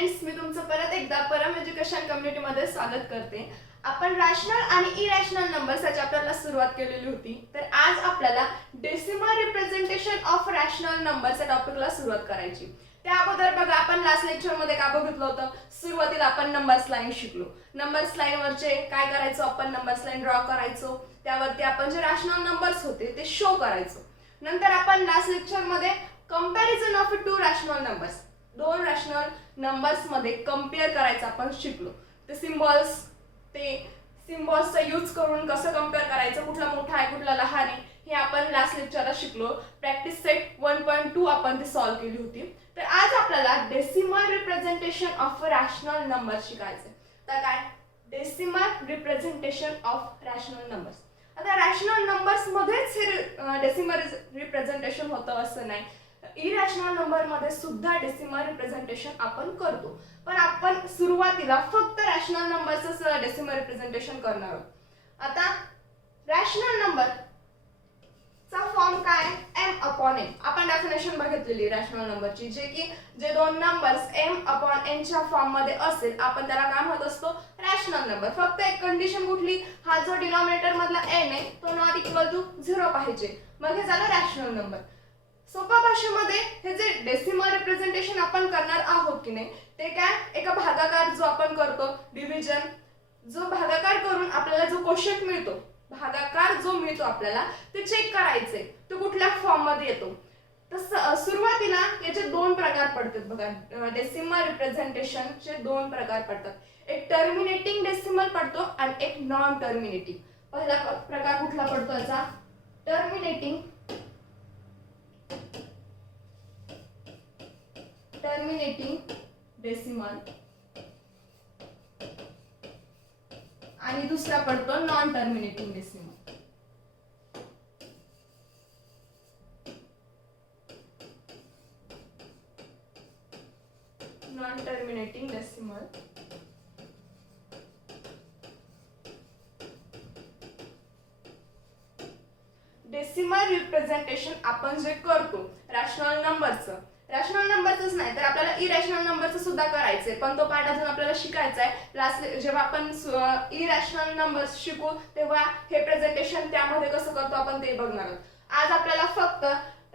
Friends, मी तुमचं परत एकदा परम एज्युकेशन कम्युनिटीमध्ये स्वागत करते. आपण रॅशनल आणि इरॅशनल नंबर्स याची आपल्याला सुरुवात केलेली होती. तर आज आपल्याला decimal representation of rational numbers या टॉपिकला सुरुवात करायची. त्या अगोदर बघा, आपण लास्ट लेक्चरमध्ये काय बघितलं होतं. सुरुवातीला आपण नंबर्स लाईन शिकलो. नंबर्स लाईनवरचे काय करायचो आपण, नंबर्स लाईन ड्रॉ करायचो. त्यावरती आपण जे रॅशनल नंबर्स होते ते शो करायचो. नंतर आपण लास्ट लेक्चरमध्ये comparison of two rational numbers, दोन रॅशनल नंबर्स मध्ये कंपेअर करायचं आपण शिकलो. ते सिम्बॉल्सचा यूज करून कसं कंपेअर करायचं, कुठला मोठा आहे कुठला लहान आहे हे आपण लास्ट लेक्चरला शिकलो. प्रॅक्टिस सेट 1.2 आपण ती सॉल्व्ह केली होती. तर आज आपल्याला decimal representation of rational numbers शिकायचे. तर काय decimal representation of rational numbers. आता रॅशनल नंबर्स मध्येच हे डेसिमल रिप्रेझेंटेशन होतं असं नाही. इरॅशनल नंबर मध्ये सुद्धा डेसिमल रिप्रेझेंटेशन आपण करतो. पण आपण सुरुवातीला फक्त रॅशनल नंबरचं डेसिमल रिप्रेझेंटेशन करणार आहोत. आता रॅशनल नंबर चा फॉर्म काय, m/n. आपण डेफिनेशन बघितलेली रॅशनल नंबरची, जे दोन नंबर्स m/n च्या फॉर्म मध्ये असेल आपण त्याला काय म्हणत असतो, रॅशनल नंबर. फक्त एक कंडिशन कुठली, हा जो डिनॉमिनेटर मधला n आहे तो नॉट इक्वल टू 0 पाहिजे, मग हे झालं रॅशनल नंबर. सोप्या भाषेमध्ये हे जे डेसिमल रिप्रेझेंटेशन आपण करणार आहोत की नाही, ते काय, एका भागाकार जो आपण करतो डिव्हिजन, जो भागाकार करून आपल्याला जो क्वोशिएंट मिळतो, भागाकार जो मिळतो आपल्याला ते चेक करायचे तो कुठल्या फॉर्म मध्ये येतो. तर सुरुवातीला याचे दोन प्रकार पडतात बघा. डेसिमल रिप्रेझेंटेशनचे दोन प्रकार पडतात. एक टर्मिनेटिंग डेसिमल पडतो आणि एक नॉन टर्मिनेटिंग. पहिला प्रकार कुठला पडतो याचा, टर्मिनेटिंग डेसिमल, आणि दुसरा पडतो non terminating decimal. Non terminating decimal decimal representation आपण जे करतो रॅशनल नंबरच नाही तर आपल्याला इरॅशनल नंबरचं सुद्धा करायचंय, पण तो पार्ट अजून आपल्याला शिकायचा आहे. जेव्हा आपण इरॅशनल नंबर्स शिकू तेव्हा हे प्रेझेंटेशन त्यामध्ये कसं करतो आपण ते बघणार आहोत. आज आपल्याला फक्त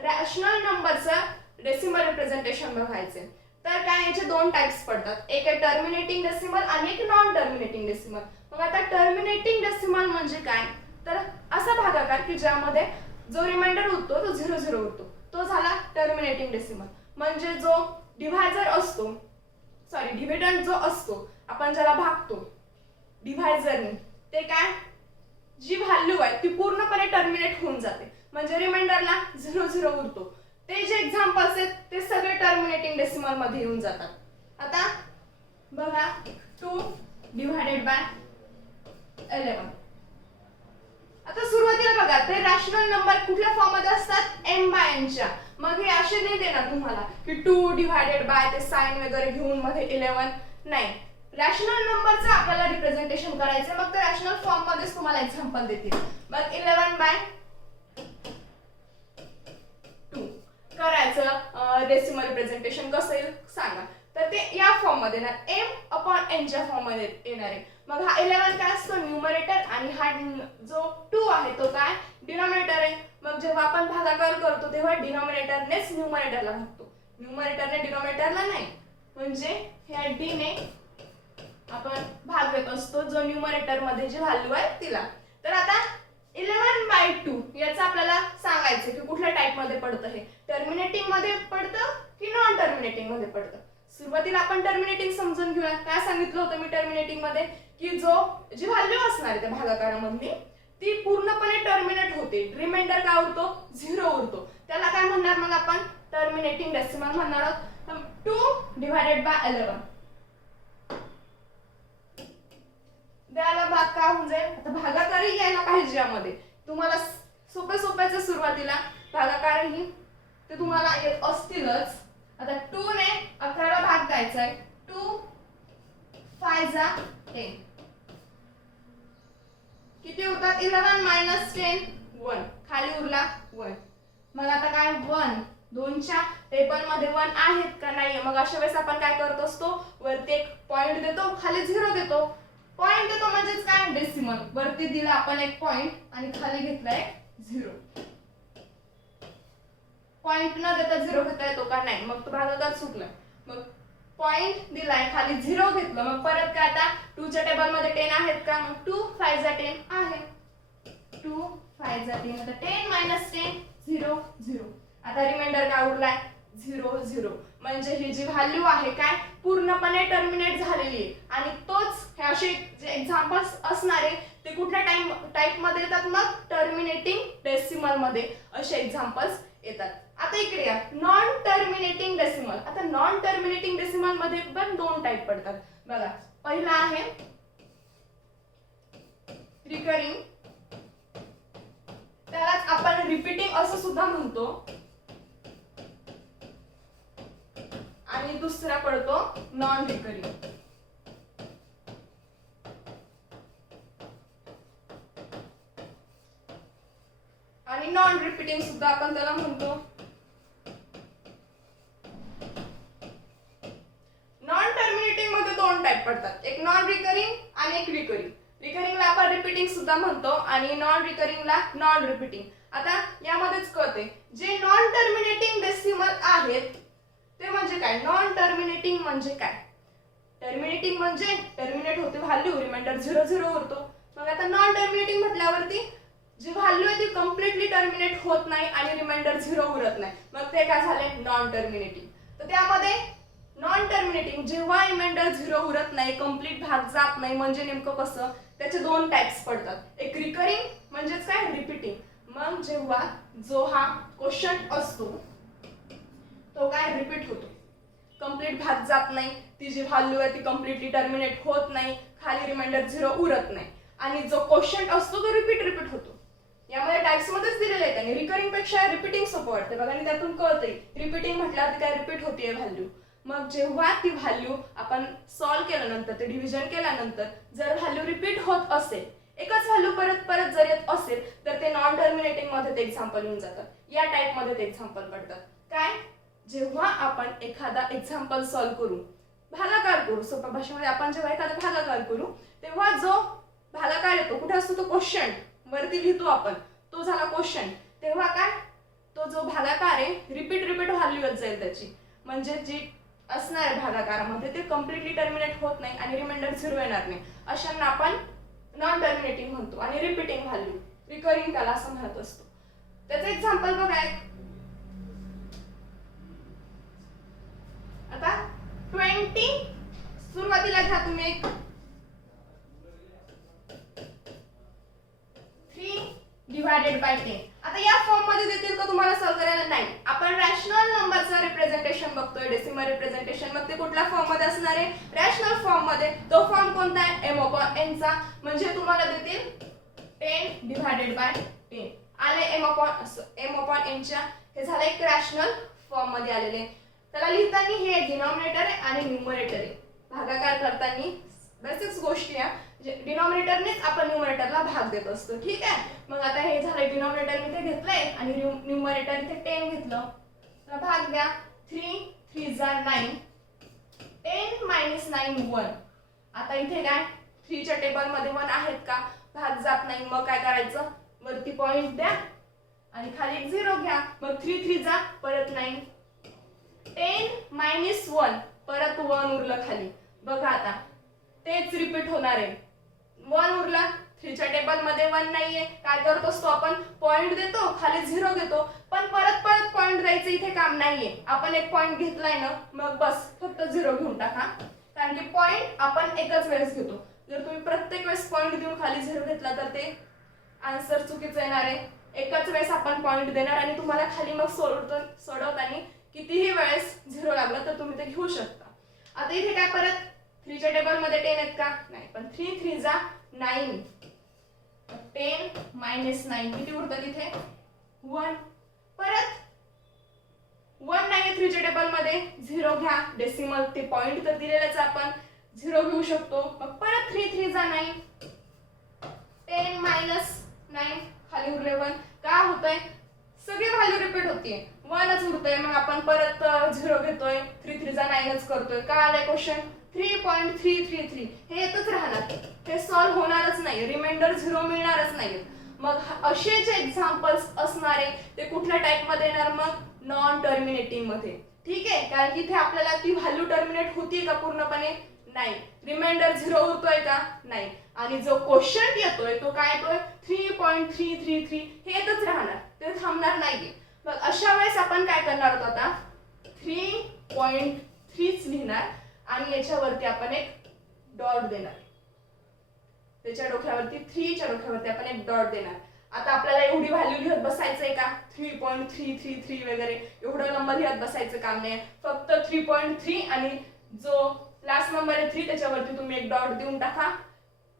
रॅशनल नंबरचं डेसिमल रिप्रेझेंटेशन बघायचंय. तर काय, याचे दोन टाइप्स पडतात, एक आहे टर्मिनेटिंग डेसिमल आणि एक नॉन टर्मिनेटिंग डेसिमल. मग आता टर्मिनेटिंग डेसिमल म्हणजे काय, तर असा भागाकार की ज्यामध्ये जो रिमाइंडर उरतो तो 0 उरतो, तो झाला टर्मिनेटिंग डेसिमल. म्हणजे जो डिव्हिडंड जो असतो, आपण ज्याला भागतो डिव्हायझरने, ते काय, जी व्हॅल्यू आहे ती पूर्णपणे टर्मिनेट होऊन जाते, म्हणजे रिमाइंडरला 0 उरतो. ते जे एक्झाम्पल्स आहेत ते सगळे टर्मिनेटिंग डेसिमल मध्ये येऊन जातात. आता बघा, 2 डिवायडेड बाय 11. आता सुरुवातीला बघा, ते रॅशनल नंबर कुठल्या फॉर्म मध्ये असतात, m/n च्या. मग हे असे नाही देणार तुम्हाला की 2 डिवायडेड बाय ते साइन वगैरे घेऊन मध्ये 11 नाही. रॅशनल नंबरचं आपल्याला रिप्रेझेंटेशन करायचं, मग ते रॅशनल फॉर्म मध्येच तुम्हाला एक्झाम्पल देतील. मग 11/2 करायचं. डेसिमल रिप्रेझेंटेशन कसं येईल सांगा, तर ते या फॉर्म मध्ये ना m/n च्या फॉर्म मध्ये येणार आहे. मग हा 11 काय असतो, न्यूमरेटर, आणि हा जो 2 आहे तो काय, डिनॉमिनेटर आहे. मग जेव्हा आपण भागाकार करतो तेव्हा डिनॉमिनेटरनेच न्यूमरेटरला भागतो, न्यूमरेटरने डिनॉमिनेटरला नाही. म्हणजे ह्या d ने आपण भाग देत असतो जो न्यूमरेटर मध्ये जी व्हॅल्यू आहे तिला. तर आता 11/2 याचं आपल्याला सांगायचं की कुठल्या टाइप मध्ये पडतं, हे टर्मिनेटिंग मध्ये पडतं की नॉन टर्मिनेटिंग मध्ये पडतं. सुरुवातीला आपण टर्मिनेटिंग समजून घेऊया. काय सांगितलं होतं मी टर्मिनेटिंग मध्ये, की जी व्हॅल्यू असणार आहे त्या भागाकारामधली ती पूर्णपणे टर्मिनेट होते, रिमाइंडर काय उरतो, 0 उरतो. त्याला काय म्हणणार, मग आपण टर्मिनेटिंग डेसिमल म्हणणार आहोत. 2 डिवायडेड बाय 11 द्यायला भाग काय होऊन जाईल, आता भागाकारही यायला पाहिजे. यामध्ये तुम्हाला सोप्याच सुरुवातीला भागाकारही ते तुम्हाला येत असतीलच. आता 2 ने 11 भाग द्यायचा आहे, 2 5 जा 10. किती होतात, 11 - 10 1, खाली उरला 1. मग आता काय, 1 2च्या टेबलमध्ये 1 आहेत का नाही, मग अशा वेळेस आपण काय करत असतो, वरती एक पॉइंट देतो, खाली 0 देतो. पॉइंट देतो म्हणजेच काय, डेसिमल. वरती दिला आपण एक पॉइंट आणि खाली घेतलाय 0. पॉइंट न देता 0 घेता येतो का, नाही, मग तो भागाकार चुकला. मग पॉइंट दिलाय, खाली 0 घेतलं, मग परत काय, आता 2च्या टेबलमध्ये 10 आहेत का, मग 2 5 जा 10 आहे. 2 5 जा 10. आता 10 - 10 0 0. आता रिमाइंडर काय उरलाय, 0 0. म्हणजे ही जी व्हॅल्यू आहे काय, पूर्णपणे टर्मिनेट झालेली आहे. आणि तोच हे असे जे एक्झाम्पल्स असणारे ते कुठल्या टाइप मध्ये येतात, मग टर्मिनेटिंग डेसिमल मध्ये असे एक्झाम्पल्स येतात. आता इकडे या, नॉन टर्मिनेटिंग डेसिमल. आता नॉन टर्मिनेटिंग डेसिमल मध्ये पण 2 टाइप पडतात बघा. पहिला आहे रिकरिंग, त्यालाच आपण रिपीटिंग असं सुद्धा म्हणतो. आणि दुसरा पडतो नॉन रिकरिंग. आणि नॉन रिपीटिंग सुद्धा आपण त्याला म्हणतो. नॉन टर्मिनेटिंग मध्ये 2 टाइप पडतात, एक नॉन रिकरिंग आणि एक रिकरिंग. रिकरिंगला आपण रिपीटिंग सुद्धा म्हणतो आणि नॉन रिकरिंगला नॉन रिपीटिंग. आता यामध्येच कळते, जे नॉन टर्मिनेटिंग डेसिमल आहेत ते म्हणजे काय, नॉन टर्मिनेटिंग म्हणजे काय. टर्मिनेटिंग म्हणजे टर्मिनेट होते व्हॅल्यू, रिमाइंडर 0 0 उरतो. मग आता नॉन टर्मिनेटिंग म्हटल्यावरती जी व्हॅल्यू आहे ती कम्प्लिटली टर्मिनेट होत नाही आणि रिमाइंडर 0 उरत नाही, मग ते काय झाले, नॉन टर्मिनेटिंग. तर त्यामध्ये नॉन टर्मिनेटिंग जेव्हा रिमाइंडर 0 उरत नाही, कम्प्लीट भाग जात नाही, म्हणजे नेमकं कसं, त्याचे 2 टाइप्स पडतात. एक रिकरिंग म्हणजेच काय, रिपीटिंग. मग जेव्हा जो हा क्वेश्चन असतो तो काय रिपीट होतो, कम्प्लीट भाग जात नाही, ती जी व्हॅल्यू आहे ती कम्प्लिटली टर्मिनेट होत नाही, खाली रिमाइंडर 0 उरत नाही, आणि जो क्वेश्चन असतो तो रिपीट होतो. यामध्ये टाइप्स मध्येच दिलेले आहेत आणि रिकरिंग पेक्षा रिपीटिंग सोपं वाटतं बघा. आणि त्यातून कळतंय रिपीटिंग म्हटल्यावर काय रिपीट होतीये व्हॅल्यू. मग जेव्हा ती व्हॅल्यू आपण सॉल्व्ह केल्यानंतर, ते डिव्हिजन केल्यानंतर जर व्हॅल्यू रिपीट होत असेल, एकच व्हॅल्यू परत जर येत असेल, तर ते नॉन टर्मिनेटिंग मध्ये ते एक्झाम्पल येऊन जातात. या टाइप मध्ये ते एक्झाम्पल पडतात. काय, जेव्हा आपण एखादा एक्झाम्पल सॉल्व्ह करू, भागाकार करू, सोप्या भाषेमध्ये आपण जेव्हा एखादा भागाकार करू, तेव्हा जो भागाकार येतो कुठे असतो, तो क्वेश्चन वरती लिहितो आपण, तो झाला क्वेश्चन. तेव्हा काय, तो जो भागाकार आहे रिपीट व्हॅल्यू येत जाईल त्याची, म्हणजे जी असणार आहे भागाकारामध्ये ते कम्प्लिटली टर्मिनेट होत नाही आणि रिमाइंडर 0 येणार नाही. अशांना आपण नॉन टर्मिनेटिंग म्हणतो. आणि रिपीटिंग व्हॅल्यू, रिकरिंग त्याला असं म्हणत असतो. त्याचं एक्झाम्पल बघा. आता 20 सुरुवातीला घ्या तुम्ही, 3 डिवायडेड बाय 10. आता या फॉर्म मध्ये देतील का तुम्हाला सॉल्व्ह करायला, नाही. आपण रॅशनल नंबरचं रिप्रेझेंटेशन बघतोय, डेसिमल रिप्रेझेंटेशन. मग ते कुठल्या फॉर्म मध्ये असणार आहे, रॅशनल फॉर्म मध्ये. तो फॉर्म कोणता आहे, m/n चा. म्हणजे तुम्हाला देतील 10 डिवायडेड बाय 10 आले m/n च्या. हे झालं एक रॅशनल फॉर्म मध्ये आलेले. त्याला लिहिताना हे डिनॉमिनेटर आहे आणि न्यूमरेटर आहे. भागाकार करताना बेसिक्स गोष्टी आहे, डिनॉमिनेटरनेच आपण न्यूमरेटरला भाग देत असतो, ठीक आहे. मग आता हे झालं, डिनॉमिनेटर इथे घेतलंय आणि न्यूमरेटर इथे 10 घेतलं, तर भाग द्या. 3 3 जा 9, 10 - 9 1. आता इथे काय, 3 च्या टेबल मध्ये 1 आहेत का, भाग जात नाही, मग काय करायचं, वरती पॉइंट द्या आणि खाली 0 घ्या. मग 3 3 जा परत 9, 10 - 1 परत 1 उरलं खाली. बघा आता तेच रिपीट होणार आहे. 1 उरला, 3 च्या टेबल मध्ये 1 नाहीये, काय करत असतो आपण, पॉइंट देतो, खाली 0 घेतो. पण परत पॉइंट द्यायचं इथे काम नाहीये. आपण एक पॉइंट घेतलाय ना, मग बस फक्त 0 घेऊन टाका, कारण की पॉइंट आपण एकच वेळेस घेतो. जर तुम्ही प्रत्येक वेळेस पॉइंट देऊन खाली 0 घेतला तर ते आन्सर चुकीचं येणार आहे. एकच वेळेस आपण पॉइंट देणार आणि तुम्हाला खाली मग सोडवताना कितीही वेळेस 0 लागला तर तुम्ही ते घेऊ शकता. आता इथे काय, परत 3 च्या टेबल मध्ये 10 आहेत का, नाही. पण 3 3 जा 9, 10 - 9 किती उरतं तिथे, 1. परत 1 नाही 3 च्या टेबल मध्ये, 0 घ्या. डेसिमल ते पॉइंट तर दिलेलाच, आपण 0 घेऊ शकतो. मग परत 3 3 जा 9, 10 - 9 खाली उरले 1. काय होतंय, सगळी व्हॅल्यू रिपीट होतीये, 1च उरतोय, मग आपण परत 0 घेतोय, 3 3 जा 9च करतोय. काय आलाय क्वेश्चन 3.333. हे येतच राहणार, हे सॉल्व्ह होणारच नाही, रिमाइंडर 0 मिळणारच नाही. मग असे जे एक्झाम्पल्स असणारे ते कुठल्या टाइप मध्ये येणार, मग नॉन टर्मिनेटिंग मध्ये. ठीक आहे, कारण की इथे आपल्याला ती व्हॅल्यू टर्मिनेट होतीये का पूर्णपणे, नाही. रिमाइंडर 0 उरतोय का, नाही. आणि जो क्वेश्चन येतोय तो काय येतोय 3.333. हे येतच राहणार, ते थांबणार नाहीये. मग अशा वेळेस आपण काय करणार आहोत, आता 3.3 लिहिणार आणि याच्यावरती आपण एक डॉट देणार. त्याच्या डोक्यावरती 3 च्या डोक्यावरती आपण एक डॉट देणार. आता आपल्याला एवढी व्हॅल्यू लिहत बसायचंय का, 3.333 वगैरे एवढं नंबर लिहत बसायचं काम नाही. फक्त 3.3 आणि जो लास्ट नंबर आहे 3 त्याच्यावरती तुम्ही एक डॉट देऊन टाका.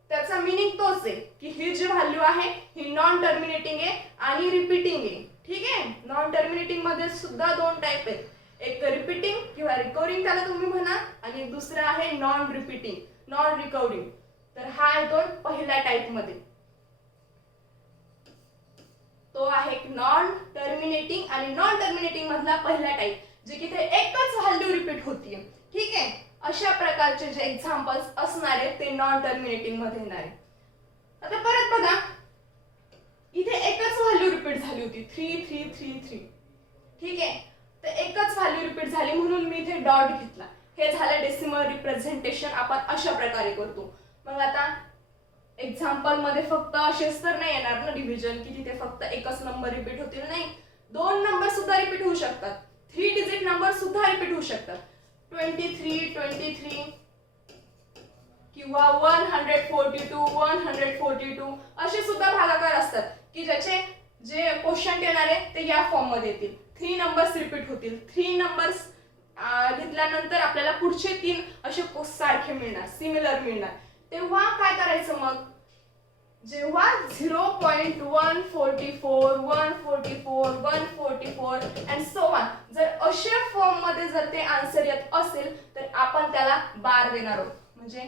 त्याचा मीनिंग तोच आहे की ही जी व्हॅल्यू आहे ही नॉन टर्मिनेटिंग आहे आणि रिपीटिंग आहे. ठीक आहे, नॉन टर्मिनेटिंग मध्ये सुद्धा 2 टाइप आहेत, एक रिपीटिंग किंवा रिकव्हरिंग त्याला तुम्ही म्हणा, आणि दुसरा आहे नॉन रिपीटिंग, नॉन रिकव्हरिंग. तर हा येतो पहिल्या टाइप मध्ये, तो आहे नॉन टर्मिनेटिंग. आणि नॉन टर्मिनेटिंग मधला पहिला टाइप जे की ते एकच व्हॅल्यू रिपीट होतीये. ठीक आहे, अशा प्रकारचे जे एक्झाम्पल्स असणार आहेत ते नॉन टर्मिनेटिंग मध्ये येणार आहे. आता परत बघा, इथे एकच व्हॅल्यू रिपीट झाली होती 3333. ठीक आहे, तर एकच व्हॅल्यू रिपीट झाली म्हणून मी इथे डॉट घेतला. हे झालं डेसिमल रिप्रेझेंटेशन, आपण अशा प्रकारे करतो. मग आता एक्झाम्पल मध्ये फक्त असेच तर नाही येणार ना डिव्हिजन की तिथे फक्त एकच नंबर रिपीट होतील, नाही. 2 नंबर सुद्धा रिपीट होऊ शकतात, 3 डिजिट नंबर सुद्धा रिपीट होऊ शकतात. 23 किंवा 142 असे सुद्धा भागाकार असतात की ज्याचे जे क्वेश्चन येणार आहे ते या फॉर्म मध्ये येतील. 3 नंबर्स रिपीट होतील, 3 नंबर्स घेतल्यानंतर आपल्याला पुढचे 3 असे सारखे मिळणार, सिमिलर मिळणार. तेव्हा काय करायचं, मग जेव्हा 0.144 144 144 अँड सो ऑन जर अशा फॉर्म मध्ये जर ते आन्सर येत असेल तर आपण त्याला बार देणार आहोत. म्हणजे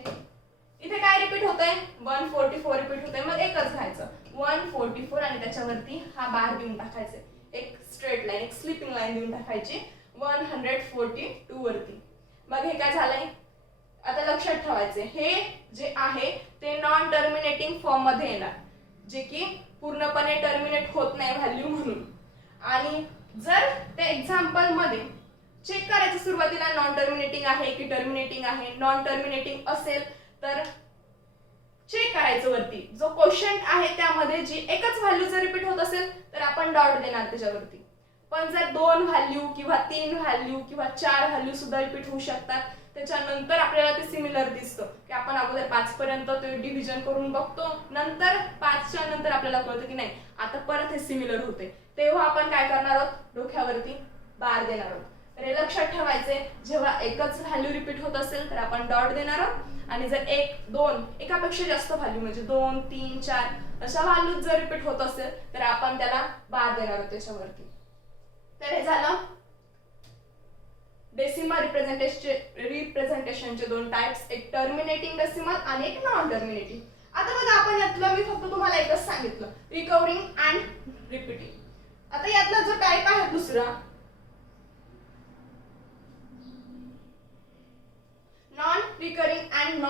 इथे काय रिपीट होतंय 144 रिपीट होतंय, मग एकच घ्यायचं 144 आणि त्याच्यावरती हा बार देऊन टाकायचे, एक स्ट्रेट लाईन, एक स्लिपिंग लाईन देऊन टाकायची 142 वरती. मग हे काय झालंय, आता लक्षात ठेवायचे हे जे आहे ते नॉन टर्मिनेटिंग फॉर्म मध्ये येणार, जे की पूर्णपणे टर्मिनेट होत नाही व्हॅल्यू म्हणून. आणि जर त्या एक्झाम्पल मध्ये चेक करायचं सुरुवातीला नॉन टर्मिनेटिंग आहे की टर्मिनेटिंग आहे, नॉन टर्मिनेटिंग असेल तर चेक करायचं वरती जो क्वेश्चन आहे त्यामध्ये जी एकच व्हॅल्यू जर रिपीट होत असेल तर आपण डॉट देणार त्याच्यावरती. पण जर 2 व्हॅल्यू किंवा 3 व्हॅल्यू किंवा 4 व्हॅल्यू सुद्धा रिपीट होऊ शकतात, त्याच्यानंतर आपल्याला ते सिमिलर दिसतं की आपण अगोदर 5 पर्यंत ते डिव्हिजन करून बघतो, नंतर 5 च्या नंतर आपल्याला कळतं की नाही आता परत हे सिमिलर होते, तेव्हा आपण काय करणार आहोत डोक्यावरती बार देणार आहोत. तर हे लक्षात ठेवायचे, जेव्हा एकच व्हॅल्यू रिपीट होत असेल तर आपण डॉट देणार आहोत, आणि जर 1 2 एकापेक्षा जास्त व्हॅल्यू म्हणजे 2 3 4 अशा व्हॅल्यू जर रिपीट होत असेल तर आपण त्याला बार देणार आहोत त्याच्यावरती. तर हे झालं डेसिमल रिप्रेझेंटेशनचे 2 टाइप्स, एक टर्मिनेटिंग डेसिमल आणि एक नॉन टर्मिनेटिंग. आता बघा आपण यातलं मी फक्त तुम्हाला एकच सांगितलं रिकव्हरिंग अँड रिपीटिंग. आता यातला जो टाइप आहे दुसरा non recurring and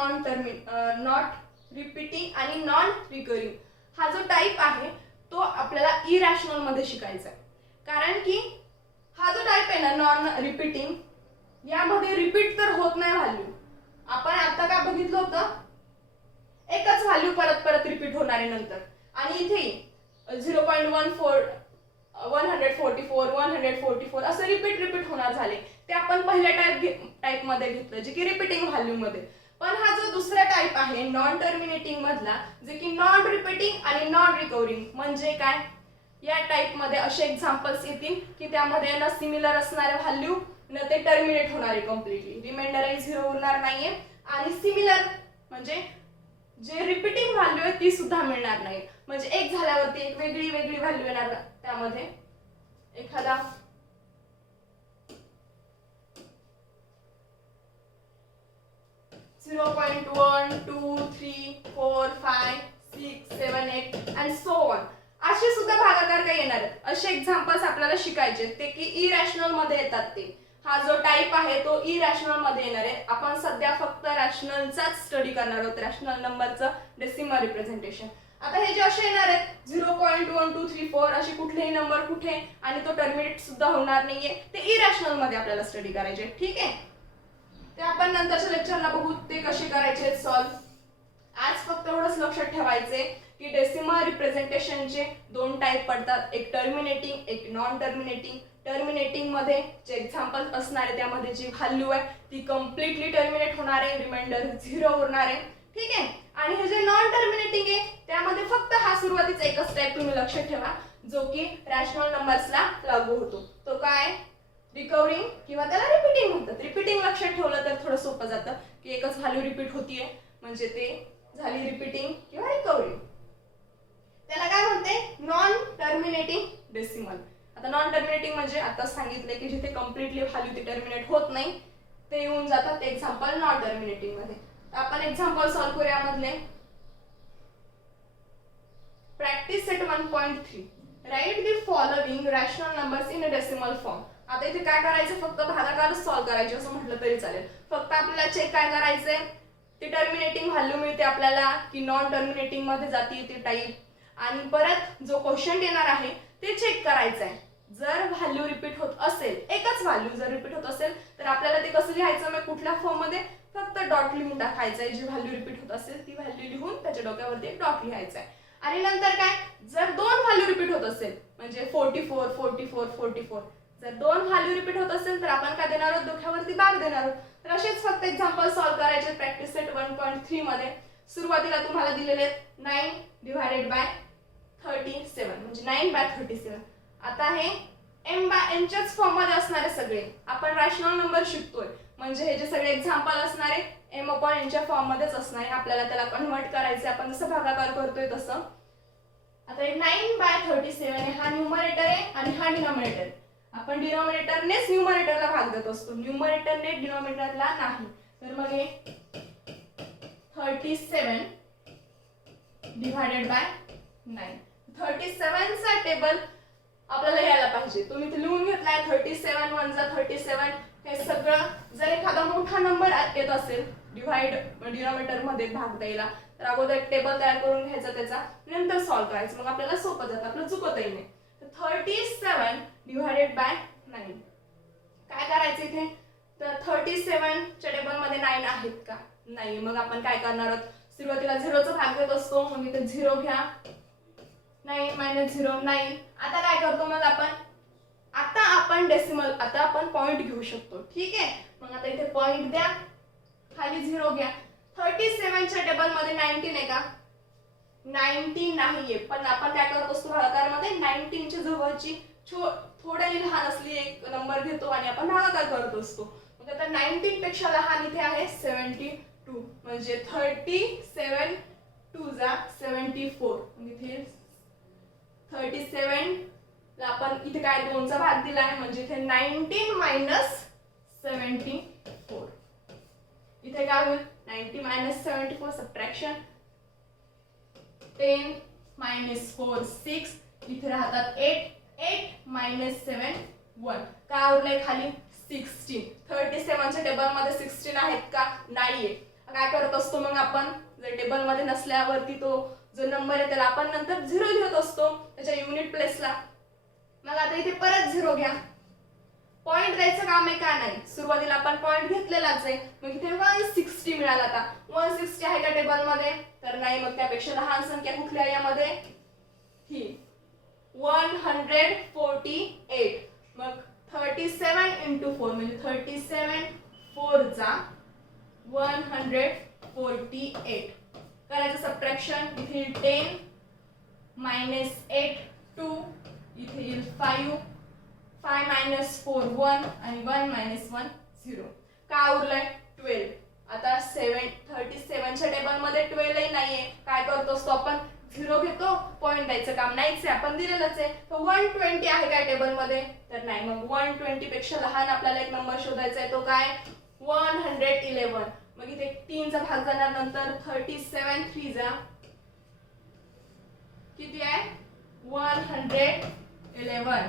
not repeating आणि नॉन रिकरिंग, हा जो टाइप आहे तो आपल्याला इरॅशनल मध्ये शिकायचा आहे. कारण की हा जो टाइप आहे ना नॉन रिपीटिंग, यामध्ये रिपीट तर होत नाही व्हॅल्यू. आपण आता काय बघितलं होतं, एकच व्हॅल्यू परत परत रिपीट होणार आहे नंतर. आणि इथे 0.14 144 144 असं रिपीट होणार झाले, ते आपण पहिल्या टाइप मध्ये घेतलं जे की रिपीटिंग व्हॅल्यू मध्ये. पण हा जो दुसरा टाइप आहे नॉन टर्मिनेटिंग मधला, जे की नॉन रिपीटिंग आणि नॉन रिकव्हरिंग, म्हणजे काय, या टाइप मध्ये असे एक्झाम्पल्स येतील की त्यामध्ये ना सिमिलर असणारे व्हॅल्यू न ते टर्मिनेट होणार आहे कम्प्लिटली, रिमाइंडर 0 होणार नाहीये, आणि सिमिलर म्हणजे जे रिपीटिंग व्हॅल्यू आहे ती सुद्धा मिळणार नाही. म्हणजे एक झाल्यावरती एक वेगळी व्हॅल्यू येणार त्यामध्ये. एखादा 0.1 2 3 4 5 6 7 8 अँड सो ऑन असे सुद्धा भागाकार काही येणार आहेत. असे एक्झाम्पल्स आपल्याला शिकायचे ते की इरॅशनल मध्ये येतात ते. हा जो टाइप आहे तो इरॅशनल मध्ये येणार आहे. आपण सध्या फक्त रॅशनलचाच स्टडी करणार आहोत, रॅशनल नंबरचं डेसिमल रिप्रेझेंटेशन. आता हे जे असे येणार आहेत 0.1234 असे कुठलेही नंबर कुठे आणि तो टर्मिनेट सुद्धा होणार नाहीये, ते इरॅशनल मध्ये आपल्याला स्टडी करायचे. ठीक आहे, ते आपण नंतरच्या लेक्चरला बघू ते कसे करायचे सॉल्व. आज फक्त एवढंच लक्षात ठेवायचे की डेसिमल रिप्रेझेंटेशनचे दोन टाइप पडतात, एक टर्मिनेटिंग एक नॉन टर्मिनेटिंग. टर्मिनेटिंग मध्ये जे एक्झाम्पल असणार आहे त्यामध्ये जी व्हॅल्यू आहे ती कम्प्लिटली टर्मिनेट होणार आहे, रिमाइंडर 0 होणार आहे. ठीक आहे, आणि हे जे नॉन टर्मिनेटिंग आहे त्यामध्ये फक्त हा सुरुवातीचा एकच टाइप तुम्ही लक्षात ठेवा जो की रॅशनल नंबर्सला लागू होतो. तो काय? रिकव्हरिंग किंवा त्याला रिपीटिंग म्हणतात. रिपीटिंग लक्षात ठेवलं तर थोडं सोपं जातं की एकच व्हॅल्यू रिपीट होतीये म्हणजे ते झाली रिपीटिंग किंवा रिकव्हरिंग. त्याला काय म्हणते? Non terminating decimal. आता नॉन टर्मिनेटिंग म्हणजे आता सांगितले की जिथे कम्प्लिटली व्हॅल्यू ती टर्मिनेट होत नाही ते येऊन जातात एक्झाम्पल नॉन टर्मिनेटिंग मध्ये. आपण एक्झाम्पल सॉल्व करूया मधले. Practice set 1.3 write the following rational numbers in a decimal form. आता इथे काय करायचं? फक्त भागाकारच सॉल्व करायचे असं म्हटलं तरी चालेल. फक्त आपल्याला चेक काय करायचंय? ती टर्मिनेटिंग व्हॅल्यू मिळते आपल्याला की नॉन टर्मिनेटिंग मध्ये जाते ती टाईप, आणि परत जो क्वेश्चन येणार आहे ते चेक करायचं आहे. जर व्हॅल्यू रिपीट होत असेल, एकच व्हॅल्यू जर रिपीट होत असेल तर आपल्याला ते कसं लिहायचं? मग कुठल्या फॉर्म मध्ये? फक्त डॉट लिहून टाकायचं आहे. जी व्हॅल्यू रिपीट होत असेल ती व्हॅल्यू लिहून त्याच्या डोक्यावरती एक डॉट लिहायचा आहे. आणि नंतर काय? जर दोन व्हॅल्यू रिपीट होत असेल म्हणजे 44 44 44 जर दोन व्हॅल्यू रिपीट होत असेल तर आपण काय देणार आहोत? डोक्यावरती बार देणार आहोत. तर असेच फक्त एक्झाम्पल सॉल्व करायचे प्रॅक्टिस सेट 1.3 मध्ये. सुरुवातीला तुम्हाला दिलेले 9 डिवायडेड बाय 37 म्हणजे 9/37. आता हे m/n च्याच फॉर्म मध्ये असणारे सगळे आपण रॅशनल नंबर शिकतोय म्हणजे हे जे सगळे एक्झाम्पल असणारे m/n च्या फॉर्म मध्येच असणार आहे. आपल्याला त्याला कन्वर्ट करायचे आपण जसं भागाकार करतोय तसं. आता 9/37 हा न्यूमरेटर आहे आणि हा डिनॉमिनेटर. आपण डिनॉमिनेटरनेच न्यूमरेटरला भाग देत असतो, न्यूमरेटरने डिनॉमिनेटरला नाही. तर मग हे 37 डिवायडेड बाय 9. 37 चा टेबल आपल्याला यायला पाहिजे. तुम्ही ते लिहून घेतलाय 37 1 जा 37. हे सगळं जर एखादा मोठा नंबर येत असेल डिनॉमिनेटर मध्ये भाग द्यायला तर अगोदर एक टेबल तयार करून घ्यायचा त्याचा, नंतर सॉल्व करायचं. मग आपल्याला सोपं जातं, आपलं चुकतही नाही. तर 37 डिवायडेड बाय 9 काय करायचं इथे? तर 37 च्या टेबल मध्ये 9 आहेत का? नाही. मग आपण काय करणार आहोत? सुरुवातीला 0 चा भाग देत असतो, मग इथे 0 घ्या. 9 - 0 9. आता काय करतो मग आपण? आता आपण डेसिमल, आता आपण पॉइंट घेऊ शकतो. ठीक आहे, मग आता इथे पॉइंट द्या, खाली 0 घ्या. 37 च्या टेबल मध्ये 19 आहे का? 19 नाहीये, पण आपण काय करत असतो भागाकार मध्ये 19 च्या जवळची थोडी लहान असली एक नंबर घेतो आणि आपण भागाकार करत असतो. मग आता 19 पेक्षा लहान इथे आहे 72 म्हणजे 37 2 जा 74. इथे 37 ला आपण इथे काय 2 चा भाग दिला आहे म्हणजे इथे 19 - 74. इथे काय होईल? 90 - 74 सबट्रॅक्शन. 10 - 4 6. इथे राहतात 8 8 - 7 1. काय उरलंय खाली? 16. 37 च्या टेबल मध्ये 16 आहेत का? नाहीये. काय करत असतो मग आपण? जर टेबल मध्ये नसल्यावरती तो जो नंबर आहे त्याला आपण नंतर 0 लिहत असतो त्याच्या युनिट प्लेसला. मग आता इथे परत 0 घ्या. पॉइंट द्यायचं काम आहे का? नाही. सुरुवातीला आपण पॉइंट घेतलेलाच आहे. मग इथे 160 मिळाला. आता 160 आहे का टेबल मध्ये? तर नाही. मग त्यापेक्षा लहान संख्या कुठली आहे यामध्ये? ही 148. मग 37 × 4 म्हणजे 37 4 जा 148. करायचं सबट्रॅक्शन. इथे 10 - 8 2. इथे येईल 5 5 - 4 1 आणि 1 - 1 0. काय उरलंय? 12. आता 37 च्या टेबल मध्ये 12 ही नाहीये. काय करतो असतो आपण? 0 घेतो, पॉइंट द्यायचं काम नाहीच आहे, आपण दिलेलंच आहे. तर 120 आहे काय टेबल मध्ये? तर नाही. मग 120 पेक्षा लहान आपल्याला एक नंबर शोधायचा आहे. तो काय? 111. मग इथे 3 चा भाग जाणार नंतर 37 3 जा किती आहे? 111.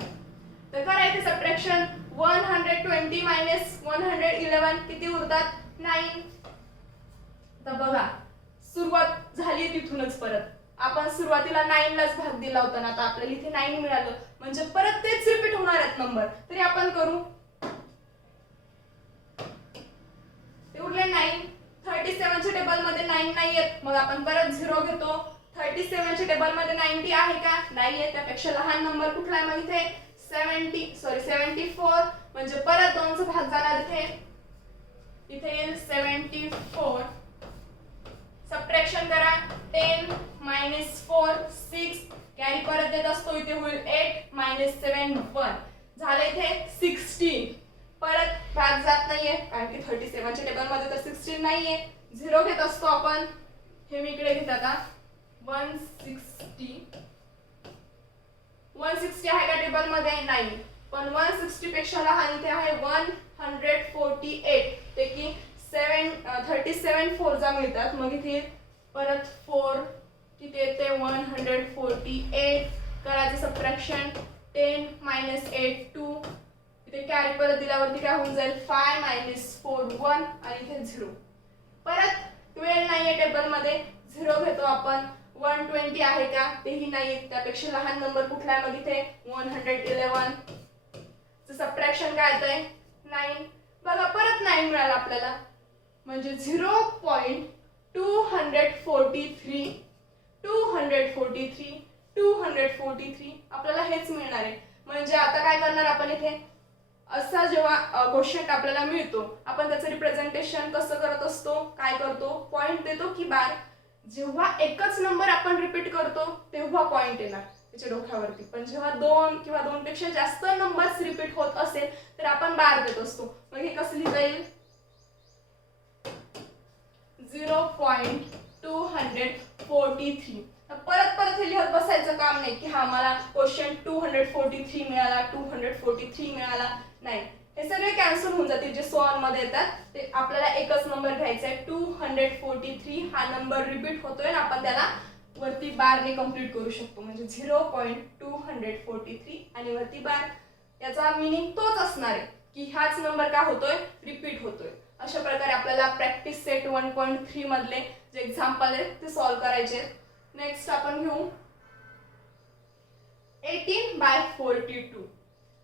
तर करायचे सबट्रॅक्शन. 120 मायनस 111 किती उरतात? 9. तर बघा सुरुवात झाली तिथूनच. परत आपण सुरुवातीला 9 लाच भाग दिला होता ना, आता आपल्याला इथे 9 मिळालं म्हणजे परत तेच रिपीट होणार आहेत नंबर. तरी आपण करू. ते उरले 9. 37 च्या टेबल मध्ये 9 नाही आहेत, मग आपण परत 0 घेतो. 37 च्या टेबल मध्ये 90 आहे का? नाही आहे. त्यापेक्षा लहान नंबर कुठला आहे मग इथे? 74. म्हणजे परत 2 चा भाग जाणार इथे. इथे येईल 74. सबट्रॅक्शन करा. 10 मायनस 4 6. कॅरी परत देत असतो. इथे होईल 8 मायनस 7 1. झालं इथे 16. परत भाग जात नाहीये कारण की 37 च्या टेबल मध्ये तर 16 नाहीये. 0 घेत असतो आपण. हे मी इकडे घेत आता. 160 आहे का टेबल मध्ये? नाही. पण 160 पेक्षा लहान इथे आहे 148. पैकी 37 4 जा मिळतात. मग इथे परत 4 तिथे येते 148. करायचं सबट्रॅक्शन. 10 मायनस 8 2. इथे कॅरी परत दिल्यावरती काय होऊन जाईल? 5 मायनस 4 1 आणि इथे 0. परत 12 नाहीये टेबल मध्ये. 0 घेतो आपण. 120 आहे का? तेही नाही. त्यापेक्षा लहान नंबर कुठला आहे मग इथे? 111. सबट्रॅक्शन काय येतंय? 9. बघा परत 9 मिळाला आपल्याला म्हणजे 243 आपल्याला हेच मिळणार आहे. म्हणजे आता काय करणार आपण इथे? असा जेव्हा क्वेश्चन आपल्याला मिळतो आपण त्याचं रिप्रेझेंटेशन कसं करत असतो? काय करतो? पॉइंट देतो की बार? जेव्हा एकच नंबर आपण रिपीट करतो तेव्हा पॉइंट येणार त्याच्या डोक्यावरती. पण जेव्हा 2 किंवा 2 पेक्षा जास्त नंबर्स रिपीट होत असेल तर आपण बार देत असतो. मग हे कसं लिहिता येईल? 0.243. परत हे लिहत बसायचं काम नाही की हा मला क्वेश्चन 243 मिळाला 243 मिळाला. नाही, हे सगळे कॅन्सल होऊन जातील जे सॉन मध्ये येतात. ते आपल्याला एकच नंबर घ्यायचा आहे 243. हा नंबर रिपीट होतोय ना, आपण त्याला वरती बारने कंप्लीट करू शकतो. म्हणजे 0.243 आणि वरती बार. याचा मीनिंग तोच असणार आहे की हाच नंबर काय होतोय? रिपीट होतोय. अशा प्रकारे आपल्याला प्रॅक्टिस सेट 1.3 मधले जे एक्झाम्पल आहेत ते सॉल्व्ह करायचे. नेक्स्ट आपण घेऊ 18/42.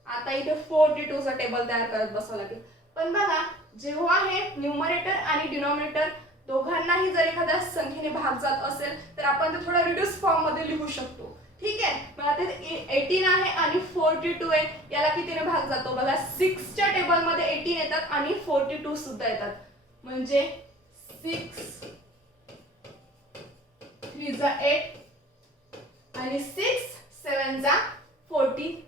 आता इथे 42 चा टेबल तयार करत बसावं लागेल. पण बघा जेव्हा हे न्यूमरेटर आणि डिनॉमिनेटर दोघांनाही जर एखाद्या संख्येने भाग जात असेल तर आपण ते थोडा रिड्यूस फॉर्म मध्ये लिहू शकतो. ठीक आहे. मग आता 18 आहे आणि 42 आहे. याला कितीने भाग जातो? बघा 6 च्या टेबल मध्ये 18 येतात आणि 42 सुद्धा येतात. म्हणजे 6 3 जा 8 आणि 6 7 जा 42.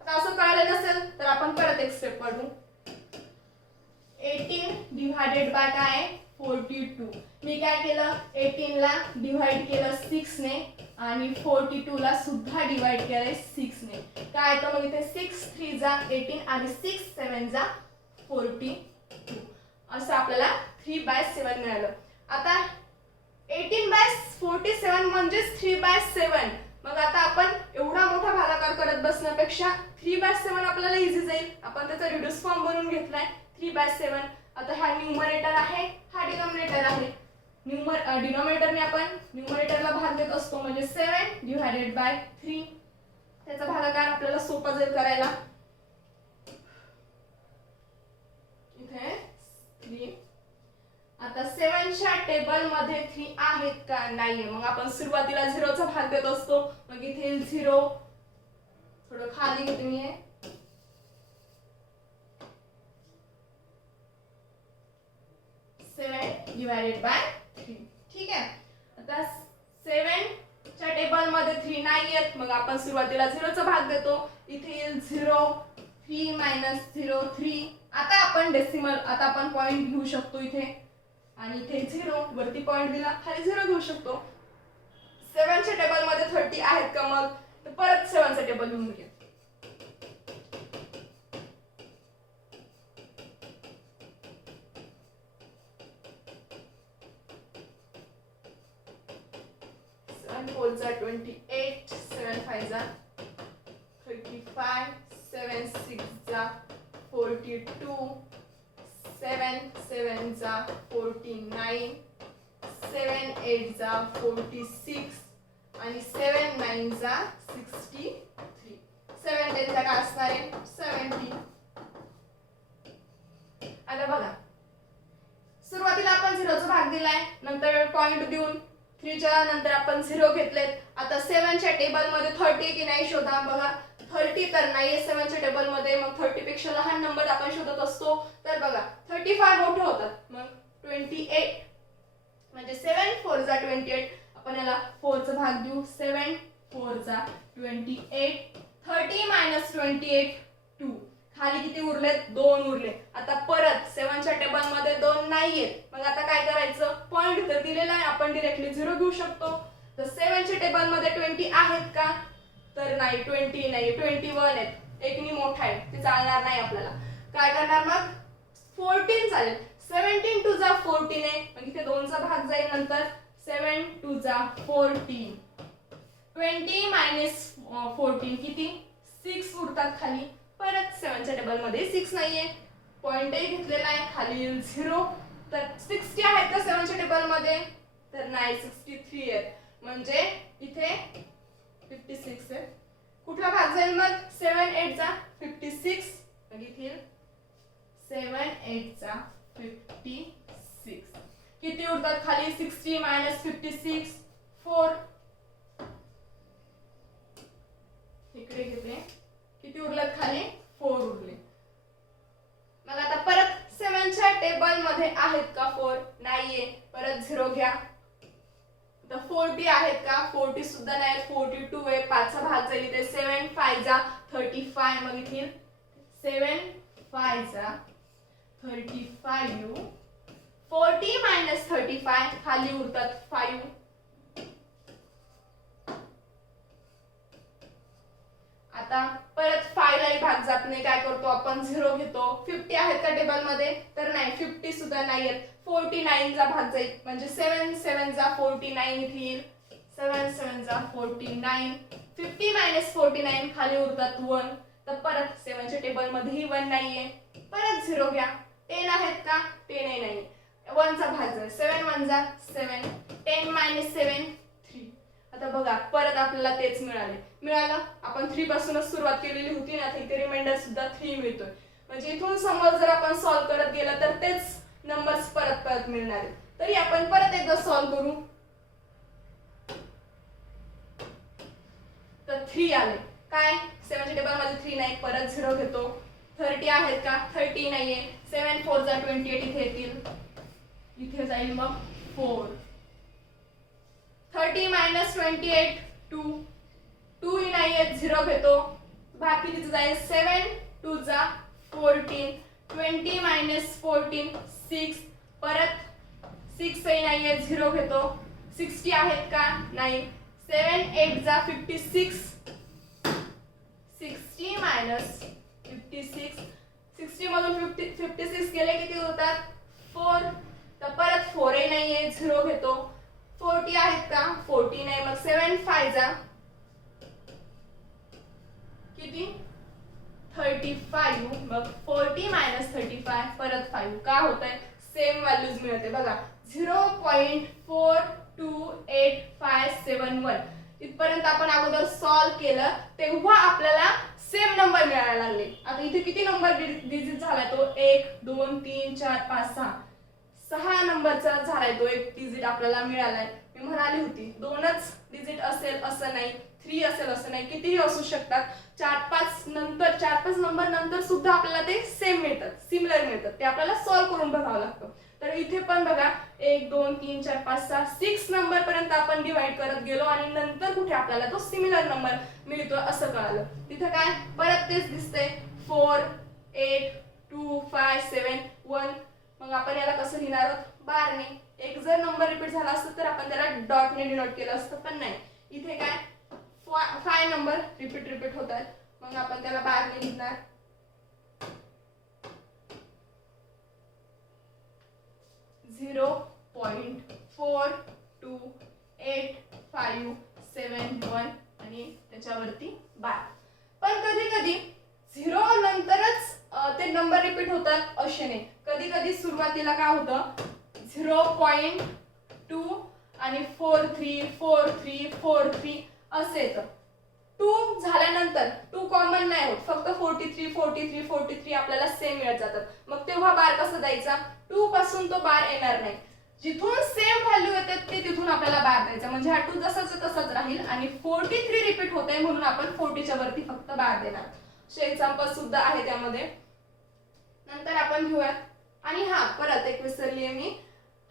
आता असं कळलं नसेल तर आपण परत एक स्टेप पडू. 18 डिवाइडेड बाय काय? 42. मी काय केलं? 18 ला डिवाइड केलं 6 ने आणि 42 ला सुद्धा डिवाइड केलंय 6 ने. काय तर मग इथे 6 3 जा 18 आणि 6 7 जा 42. असं आपल्याला 3/7 मिळालं. आता 18/47 म्हणजेच 3/7. मग आता आपण एवढा मोठा भागाकार करत बसण्यापेक्षा 3/7 आपल्याला इझी जाईल. आपण त्याचा रिड्यूस फॉर्म बनवून घेतलाय 3/7. आता हा न्यूमरेटर आहे, हा डिनॉमिनेटर आहे. डिनॉमिनेटरने आपण न्यूमरेटरला भाग देत असतो म्हणजे 7 डिवाइडेड बाय 3. त्याचा भागाकार आपल्याला सोपा जाईल करायला. इथे 3. आता 7 च्या टेबल मध्ये 3 आहेत का? नाहीये. मग आपण सुरुवातीला 0 चा भाग देत असतो. मग इथे 0 थोडं खाली घेते मी. 7 डिवाइडेड बाय 3. ठीक आहे. आता 7 च्या टेबल मध्ये 3 नाही आहेत. मग आपण सुरुवातीला 0 चा भाग देतो. इथे येईल 0 3 मायनस 0 3. आता आपण डेसिमल आता आपण पॉइंट घेऊ शकतो इथे आणि इथे 0 वरती पॉइंट दिला खाली 0 घेऊ शकतो. 7 च्या टेबल मध्ये 30 आहेत का? मग तर परत 7 चा टेबल लिहून घे. Polls are 28, 7 5 जा 35, 7 6 जा 42, 7 7 जा 49, 7 8 जा 46 आणि 7 9 जा 63. 7 10 चा काय असणार आहे 70. आता बघा सुरुवातीला आपण 0 चा भाग दिलाय, नंतर पॉइंट देऊन 3 च्या नंतर आपण 0 घेतलेत. आता 7 च्या टेबल मध्ये 30 की नाही शोधा. बघा 30 तर नाहीये 7 च्या टेबल मध्ये, मग 30 पेक्षा लहान नंबर आपण शोधत असतो. तर बघा 35 मोठे होतात, मग 28 म्हणजे 7 4 जा 28. आपण याला 4 चा भाग देऊ. 7 4 जा 28. 30 - 28 2. खाली किती उरलेत 2 उरले. आता परत 7 च्या टेबल मध्ये 2 नाहीयेत, मग आता काय करायचं, पॉइंट तर दिलेला आहे, आपण डायरेक्टली 0 घेऊ शकतो. तर 7 च्या टेबल मध्ये 20 आहेत का, तर नाही 20 नाही 21 आहेत. एकनी मोठा आहे ते चालणार नाही आपल्याला. काय करणार मग 14 चालेल. 17 2 जा 14 आहे, मग इथे 2 चा भाग जाईल नंतर. 7 2 जा 14. 20 - 14 किती 6 उरतात खाली. परत 7 च्या टेबल मध्ये 6 नाहीये, पॉइंटही घेतलेला आहे, खाली 0. तर 60 आहेत का 7 च्या टेबल मध्ये, तर नाही 63 आहेत, म्हणजे इथे 56 आहे. कुठला भाग जाईल मग 7 8 जा 56, मग इथे 7 8 जा 56 किती उरतात खाली 60 - 56 4. इकडे घेते किती उरलेत खाली 4 उरले. मग आता परत 7 च्या टेबल मध्ये आहेत का 4, नाहीये, परत 0 घ्या. तर 40 आहेत का, 40 सुद्धा नाही, 42 आहे, 5 चा भाग जाईल इथे. 7 5 जा 35, मग इथे 7 5 जा 35. 40 - 35 खाली उरतात 5. आता परत 5 लाही भाग जात नाही, काय करतो आपण 0 घेतो. 50 आहेत का टेबल मध्ये, तर नाही 50 सुद्धा नाही आहेत. 49 चा भाग जाईल, म्हणजे 7 7 जा 49 इथे येईल. 7 7 जा 49. 50 - 49 खाली उरतात 1. तर परत 7 च्या टेबल मध्येही 1 नाहीये, परत 0 घ्या. 10 आहेत का, 10 नाही, 1 चा भाग जाईल. 7 1 जा 7. 10 - 7 3. आता बघा परत आपल्याला तेच मिळालं. आपण 3 पासूनच सुरुवात केलेली होती ना, इथे रिमाइंडर सुद्धा 3 मिळतोय. म्हणजे इथून समोर जर आपण सॉल्व करत गेलं तर तेच नंबर्स परत परत मिळणार आहेत. तरी आपण परत एकदा सॉल्व करू. तर 3 आले, काय 7 च्या टेबल मध्ये 3 नाही, परत 0 घेतो. 30 आहेत का, 30 नाहीये. 7 4 जा 28 इथे येतील, इथे जाईल मग 4. 30 - 28 2. 2 ही नाहीये, 0 घेतो. बाकी तिथे जाईल 7 2 जा 14. 20 - 14 6. परत 6 ही नाहीये, 0 घेतो. 60 आहेत का, नाही. 7 8 जा 56. 60 - 56. 60 मधून 56 गेले किती होतात 4. तर परत 4 ही नाहीये, 0 घेतो. 40 आहेत का, 40 नाही, मग 7 5 जा किती 35. मग 40 - 35 परत 5. का होतंय सेम व्हॅल्यूज मिळते. बघा 0.428571 इथपर्यंत आपण अगोदर सॉल्व केलं तेव्हा आपल्याला सेम नंबर मिळायला लागले. आता इथे किती नंबर डिजिट झालाय तो 1 2 3 4 5 6. 6 नंबरचा झालाय तो एक डिजिट आपल्याला मिळालाय. मी म्हणाली होती 2च डिजिट असेल असं नाही, 3 असेल असं नाही, कितीही असू शकतात. 4 5 नंबर नंतर सुद्धा आपल्याला ते सेम मिळतात, सिमिलर मिळतात. ते आपल्याला सॉल्व करून बघावं लागतं. तर इथे पण बघा 1 2 3 4 5 6 6 नंबर पर्यंत आपण डिवाइड करत गेलो आणि नंतर कुठे आपल्याला तो सिमिलर नंबर मिळतो असं कळालं. तिथे काय परत तेच दिसतंय 4 8 2 5 7 1. मग आपण याला कसं लिहिणार आहोत बारने. एक जर नंबर रिपीट झाला असता तर आपण त्याला डॉटने डिनोट केलं असतं, पण नाही. इथे काय 5 नंबर रिपीट होत आहेत, मग आपण त्याला बारने लिहिणार. 0.428571 आणि केलेला काय होतं 0.2 आणि 434343 असं येतं. 2 झाल्यानंतर 2 कॉमन नाही होत, फक्त 43 आपल्याला सेम मिळत जातात. मग तेव्हा बार कसं द्यायचा, 2 पासून तो बार येणार नाही, जिथून सेम व्हॅल्यू येते ते तिथून आपल्याला बार द्यायचा. म्हणजे हा 2 जसाच तसाच राहील आणि 43 रिपीट होतंय म्हणून आपण 40च्या वरती फक्त बार देणार. असे एक्झाम्पल सुद्धा आहे त्यामध्ये. नंतर आपण घेऊयात. आणि हा परत एक विसरली मी,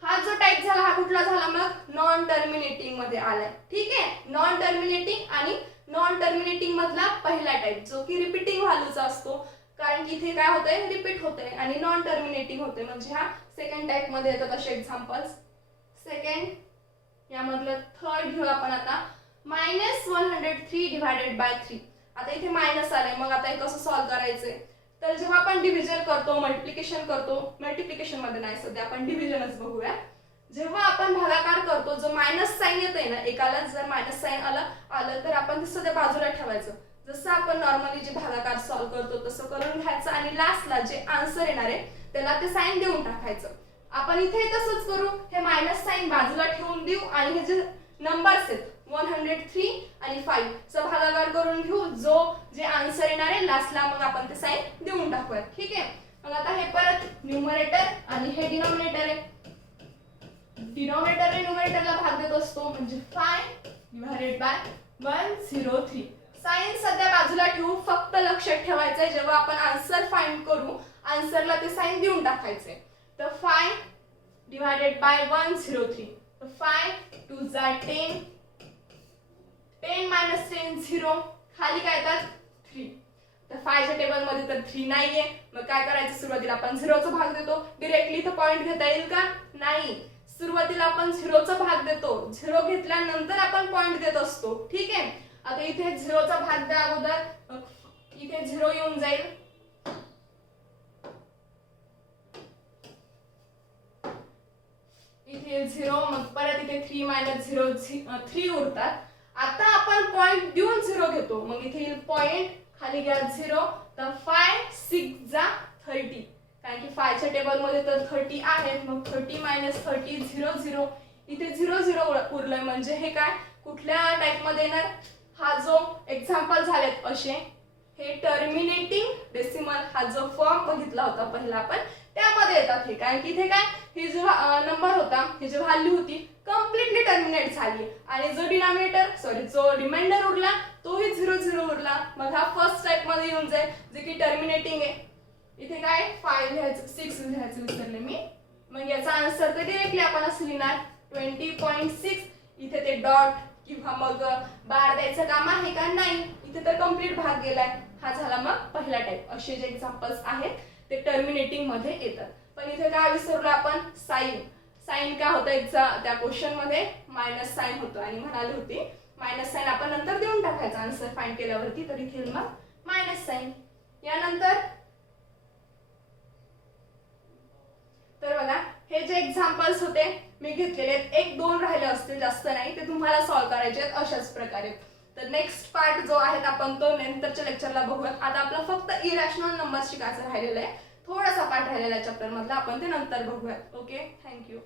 हा जो टाइप झाला हा कुठला झाला मग, नॉन टर्मिनेटिंग मध्ये आलाय. ठीक आहे, नॉन टर्मिनेटिंग आणि नॉन टर्मिनेटिंग मधला पहिला टाइप जो की रिपीटिंग व्हॅल्यूचा असतो, कारण की इथे काय होतंय रिपीट होतंय आणि नॉन टर्मिनेटिंग होते. म्हणजे हा सेकंड टाइप मध्ये येतात असे एक्झाम्पल्स. सेकंड यामधलं थर्ड घेऊ आपण आता, -103 डिवायडेड बाय 3. आता इथे मायनस आलंय, मग आता हे कसं सॉल्व्ह करायचंय, तर जेव्हा आपण डिव्हिजन करतो, मल्टिप्लिकेशन करतो, मल्टिप्लिकेशन मध्ये नाही सध्या आपण डिव्हिजनच बघूया. जेव्हा आपण भागाकार करतो, जो मायनस साइन येतंय ना, एकाला जर मायनस साइन आलं तर आपण ते सध्या बाजूला ठेवायचं. जसं आपण नॉर्मली जे भागाकार सॉल्व्ह करतो तसं करून घ्यायचं आणि लास्टला जे आन्सर येणार आहे त्याला ते साइन देऊन टाकायचं. आपण इथे तसंच करू, हे मायनस साइन बाजूला ठेवून देऊ आणि हे जे नंबर्स आहेत 103 आणि 5 चा भागाकार करून घेऊ, जे आन्सर येणार आहे लास्टला मग आपण ते साइन देऊन टाकूया. ठीक आहे, मग आता हे परत न्यूमरेटर आणि हे डिनॉमिनेटर आहे. डिनॉमिनेटर न्यूमरेटरला भाग देत असतो, म्हणजे 5 डिवाइडेड बाय 103. साइन सध्या बाजूला ठेवू, फक्त लक्षात ठेवायचंय जेव्हा आपण आन्सर फाइंड करू आन्सरला ते साइन देऊन टाकायचे. तर 5 डिवाइडेड बाय 103, तर 5 2 जा 10, 10 - 10 0, खाली काय येतात 3. तर 5 च्या टेबल मध्ये तर 3 नाहीये, मग काय करायचं, सुरुवातीला आपण 0 चा भाग देतो. डायरेक्टली इथं पॉइंट घेता येईल का, नाही, सुरुवातीला आपण 0 चा भाग देतो, 0 घेतल्यानंतर आपण पॉइंट देत असतो. ठीक आहे, आता इथे 0 चा भाग द्या अगोदर, इथे 0 येऊन जाईल, इथे 0, मग परत इथे 3 - 0 3 उरतात. आता आपण पॉइंट देऊन 0 घेतो, मग इथे येईल पॉइंट, खाली घ्या 0, तर 5 6 जा 30, कारण की 5 च्या टेबल मध्ये तर 30 आहेत, मग 30 - 30 0 0, इथे 0 0 उरलंय. म्हणजे हे काय कुठल्या टाइप मध्ये येणार, हा जो एक्झाम्पल झालेत असे हे टर्मिनेटिंग डेसिमल हा जो फॉर्म बघितला होता पहिला आपण त्यामध्ये येतात हे. कारण की इथे काय हे जो नंबर होता, ही जी व्हॅल्यू होती कम्प्लिटली टर्मिनेट झाली आणि जो रिमाइंडर उरला तोही 0 0 उरला. मग हा फर्स्ट टाइप मध्ये येऊन जाईल जे की टर्मिनेटिंग आहे. इथे काय 5 लिहायचं, 6 लिहायचं विसरले मी, मग याचा आन्सर तर डायरेक्टली आपण असं लिहिणार 20.6. इथे ते डॉट किंवा मग बार द्यायचं काम आहे का, नाही, इथे तर कम्प्लीट भाग गेलाय. हा झाला मग पहिला टाइप. असे जे एक्झाम्पल्स आहेत ते टर्मिनेटिंग मध्ये येतात. पण इथे काय विसरलो आपण, साइन. साइन काय होतं त्या क्वेश्चन मध्ये मायनस साइन होतं आणि म्हणाली होती मायनस साइन आपण नंतर देऊन टाकायचा आन्सर फाइंड केल्यावरती, तर इथे मग मायनस साइन. यानंतर तर बघा हे जे एक्झाम्पल्स होते मी घेतलेले आहेत, 1-2 राहिले असतील, जास्त नाही, ते तुम्हाला सॉल्व्ह करायचे आहेत अशाच प्रकारे. तर नेक्स्ट पार्ट जो आहे आपण तो नंतरच्या लेक्चरला बघूयात. आता आपला फक्त इरॅशनल नंबर शिकायचं राहिलेलं आहे, थोडासा पार्ट राहिलेला आहे चॅप्टर मधला, आपण ते नंतर बघूयात. Okay, thank you.